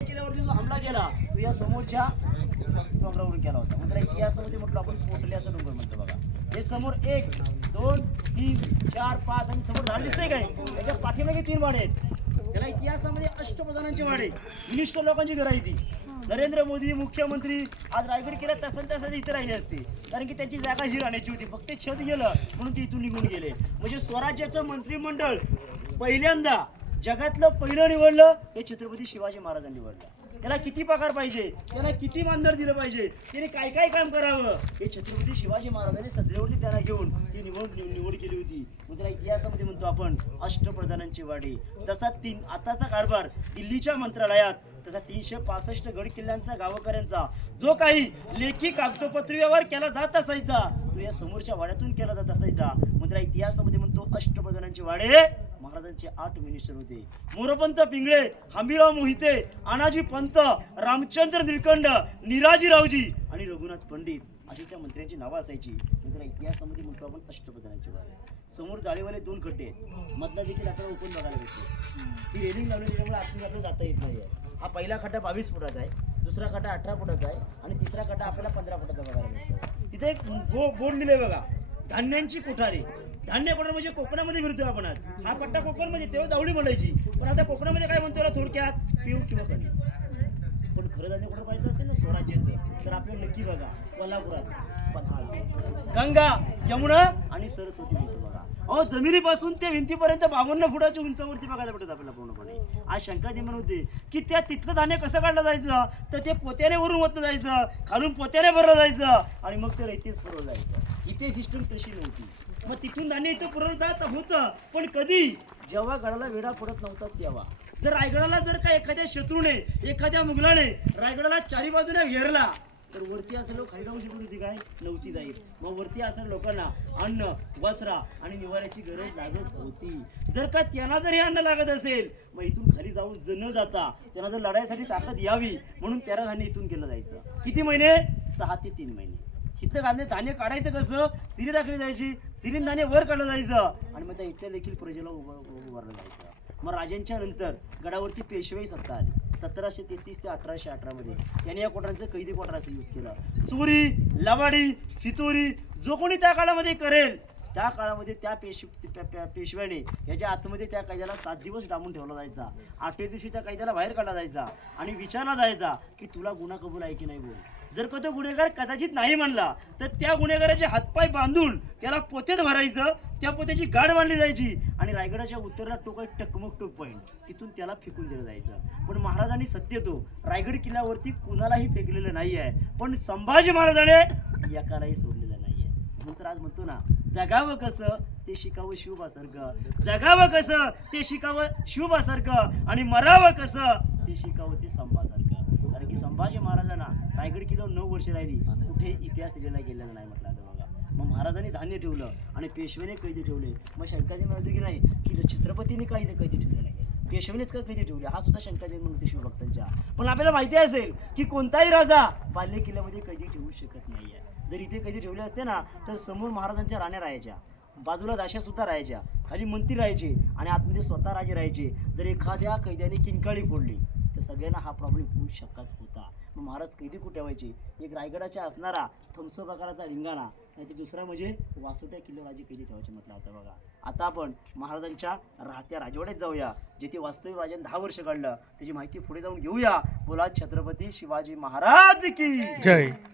किल्ल्यावरती जो हमला केला तो या समोरच्या डोंगरावरून केला होता. म्हणजे इतिहासामध्ये म्हटलं आपण कोटल्याचा डोंगर म्हणतो बघा. हे समोर 1 2 3 4 5 आणि समोर झाड दिसतंय काय, त्याच्या पाठीमागे 3 वाडे आहेत. त्याला इतिहासामध्ये अष्टप्रधानांची वाडे, मिनिस्टर लोकांची घरं आहे ती. नरेंद्र मोदी मुख्यमंत्री आज रायगड केला तसं इथे राहिले असते, कारण की त्यांची जागा ही राहण्याची होती. फक्त छत गेलं म्हणून ते इथून निघून गेले. म्हणजे स्वराज्याचं मंत्रिमंडळ पहिल्यांदा जगातलं पहिलं निवडलं हे छत्रपती शिवाजी महाराजांनी निवडलं. त्याला किती पगार पाहिजे, त्याला किती मानधन दिलं पाहिजे, त्याने काय काय काम करावं हे छत्रपती शिवाजी महाराजांनी सध्यावरती त्यांना घेऊन ती निवड केली होती. मग त्याला इतिहासामध्ये म्हणतो आपण अष्टप्रधानांची वाडी. तसा आताचा कारभार दिल्लीच्या मंत्रालयात, तसा 365 गड किल्ल्यांचा गावकऱ्यांचा जो काही लेखी कागदोपत्री व्यवहार केला जात असायचा तो या समोरच्या वाड्यातून केला जात असायचा. मग त्याला इतिहासामध्ये म्हणतो अष्टप्रधानांचे वाडे. महाराजांचे 8 मिनिस्टर होते. मोरोपंत पिंगळे, हंबीराव मोहिते, अनाजी पंत, रामचंद्र निळकंठ, निराजीरावजी आणि रघुनाथ पंडित अशी त्या मंत्र्यांची नावं असायची. त्याला इतिहासामध्ये म्हणतो आपण अष्टप्रधानांचे वाडे. समोर जाळीवाले 2 खड्डे आहेत, मधला देखील आपल्याला ओपन बघायला भेटतो. ही रेलिंग लावली त्याच्यामुळे आतमध्ये आपल्याला जाता येत नाही. हा पहिला खड्डा 22 फुटाचा आहे, दुसरा खड्डा 18 फुटाचा आहे आणि तिसरा खड्डा आपल्याला 15 फुटाचा बघायला भेटतो. तिथे एक बोर्ड लिहिलंय बघा, धान्यांची कोठारी. धान्य कोठार म्हणजे कोकणामध्ये फिरतोय आपण आज. हा पट्टा कोकणमध्ये तेव्हा जावळी म्हणायची, पण आता कोकणामध्ये काय म्हणतो थोडक्यात पिऊ किंवा कमी. पण खरं धान्य कोठार पाहिजे असेल ना स्वराज्याचं तर आपल्याला नक्की बघा कोल्हापुरात पन्हाळा, गंगा, यमुना आणि सरस्वती मिळतो बघा. अहो जमिनीपासून ते भिंतीपर्यंत 52 फुटाच्या उंचावरती बघायला भेटत आपल्याला पूर्णपणे. आज शंका निर्माण होते की तिथलं धान्य कसं काढलं जायचं, तर ते पोत्याने वरून ओतलं जायचं, खालून पोत्याने भरलं जायचं आणि मग ते रयतेच पुरवलं जायचं. इथे सिस्टम तशी नव्हती. मग तिथून धान्य इथं पुरवलं जात होतं, पण कधी जेव्हा गडाला वेढा पडत नव्हता तेव्हा. जर रायगडाला जर का एखाद्या शत्रूने, एखाद्या मुघलाने रायगडाला चारी बाजूने घेरला तर वरती असं लोक खाली जाऊ शकत होती काय, नव्हती जाईल. मग वरती असं लोकांना अन्न, वस्त्र आणि निवाऱ्याची गरज लागत होती. जर का त्यांना जर हे अन्न लागत असेल मग इथून खाली जाऊन न जाता त्यांना जर लढाईसाठी ताकद यावी म्हणून त्याला धान्य इथून केलं जायचं. किती महिने, 6 ते 3 महिने. इथलं धान्य काढायचं कसं, सिरी टाकली जायची, सिरीन धान्य वर काढलं जायचं आणि मग त्या इथल्या देखील प्रजेला उभारलं जायचं. मग राजांच्या नंतर गडावरती पेशवाई सत्ता आली 1733 ते 1818 मध्ये. त्याने या कोटरांचं कैदी कोटार असं यूज केलं. चोरी, लबाडी, फितोरी जो कोणी त्या काळामध्ये करेल त्या काळामध्ये त्या पेशव्याने त्याच्या आतमध्ये त्या कैद्याला 7 दिवस डांबून ठेवला जायचा. 8व्या दिवशी त्या कैद्याला बाहेर काढला जायचा आणि विचारला जायचा की तुला गुन्हा कबूल आहे की नाही बोल. जर का तो गुन्हेगार कदाचित नाही म्हणला तर त्या गुन्हेगाराचे हातपाय बांधून त्याला पोत्यात भरायचं, त्या पोत्याची गाड बांधली जायची आणि रायगडाच्या उत्तरेला टोक टकमक टोक पॉईंट तिथून त्याला फेकून दिलं जायचं. पण महाराजांनी सत्यतो रायगड किल्ल्यावरती कुणालाही फेकलेलं नाही आहे, पण संभाजी महाराजांनी एकालाही सोडलेलं नाही आहे. म्हणून तर आज म्हणतो ना, जगावं कसं ते शिकावं शिवबासारखं, जगावं कसं ते शिकावं शिवबासारखं आणि मरावं कसं ते शिकावं ते संभासारखं. कारण की संभाजी महाराजांना रायगड किल्ल्यावर 9 वर्ष राहिली, कुठे इतिहास लिहिला गेलेला नाही म्हटलं आता बघा. मग महाराजांनी धान्य ठेवलं आणि पेशवेने कैदी ठेवले. मग शंका निर्माण होती की नाही की छत्रपतीने कैदी ठेवले नाही, पेशवेनेच का कैदी ठेवले, हा सुद्धा शंका निर्माण होती शिवभक्तांच्या. पण आपल्याला माहिती असेल की कोणताही राजा बाल्य किल्ल्यामध्ये कैदी ठेवू शकत नाहीये. जर इथे कैदी ठेवले असते ना तर समोर महाराजांच्या राण्या राहायच्या, बाजूला दाशा सुद्धा राहायच्या, खाली मंत्री राहायचे आणि आतमध्ये स्वतः राजे राहायचे. जर एखाद्या कैद्याने किंकाळी फोडली तर सगळ्यांना हा प्रॉब्लेम होऊ शकत होता. मग महाराज कैदी कुठे व्हायचे, एक रायगडाच्या असणारा थोमसो प्रकाराचा रिंगाणा आणि ते दुसरा म्हणजे वासोट्या किल्ल्याराजे कैदी ठेवायचे म्हटलं आता बघा. आता आपण महाराजांच्या राहत्या राजवाड्यात जाऊया, जिथे वास्तविक राजाने 10 वर्ष काढलं त्याची माहिती पुढे जाऊन घेऊया. बोला छत्रपती शिवाजी महाराज की जय.